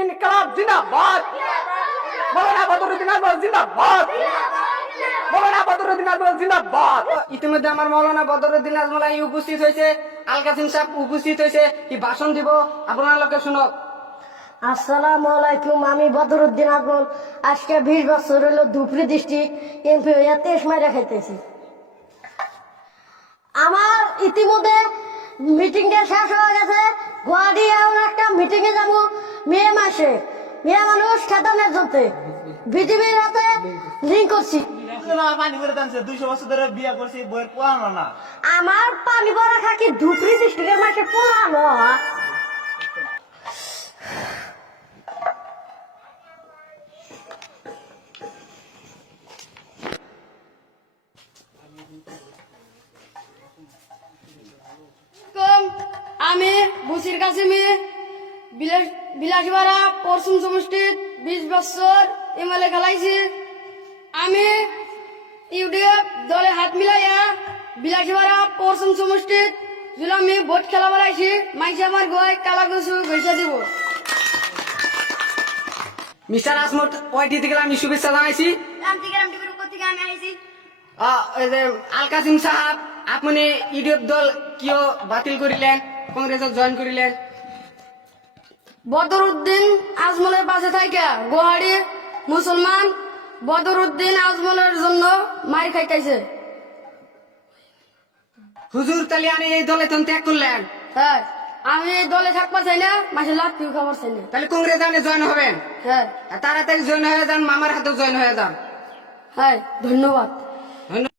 ইনকলাব জিন্দাবাদ, মৌলানা বদরুদ্দিন আজমল জিন্দাবাদ, মৌলানা বদরুদ্দিন আজমল জিন্দাবাদ। ইতিমধ্যে আমার মৌলানা বদরুদ্দিন আজমল উপস্থিত হয়েছে, আল কাসিম সাহেব উপস্থিত হয়েছে, কি ভাষণ দিব আপনার লোকে শুনক। আসসালামু আলাইকুম, আমি বদরুদ্দিন আজমল। আজকে 20 বছর হলো ধুপড়ি ডিস্ট্রিক্ট এমপি হইয়া 23 মাইরা খাইতেছি। আমার ইতিমধ্যে মিটিংটা শেষ হয়ে গেছে। গুয়াহাটি এমন একটা মিটিং এ যাবো মে মাসে। মেয়ে মানুষ খেতানের জন্য বিটিভির হাতে লিঙ্ক করছি। পানি করে টানছে 200 বছর ধরে বিয়া করছি, বইয়ের পোয়ানো না। আমার পানি ভরা খাকি ধুপড়ি ডিস্ট্রিক্টের মাসে পোলানো। আমি বুসির কাসিমি বিলাসবাড়া পরশুম সমষ্টির 20 বছর এমএলএ খেলাইছি। আমি ইউডিএফ দলে হাত মিলাইয়া বিলাসবাড়া পরশুম সমষ্টির আমি ভোট খেলা বেড়াইছি। মাইসে আমার গয় কালা গছু ঘষে দিব। মিস্টার আসমত ওয়াইটি থেকে আমি শুভেচ্ছা জানাইছি। আল কাসিম সাহেব, আপনি ইউডিএফ দল কিয় বাতিল করিলেন, কংগ্রেসত জয়েন করিলেন? বদরুদ্দিন আজমলের পাশে থাইকা গুয়াহাটি মুসলমান বদরুদ্দিন আজমলের জন্য মার খাইতেছে। হুজুর তালিয়ানি এই দলে তখন ত্যাগ করলেন, হ্যাঁ, আমি এই দলে থাকবা চাই না, মাসে লাত্তিও খাবার চাই না। তাহলে কংগ্রেস জয়েন হবেন? হ্যাঁ তাড়াতাড়ি জয়েন হয়ে যান, মামার হাতে জয়েন হয়ে যান। হ্যাঁ, ধন্যবাদ। ধন্যবাদ।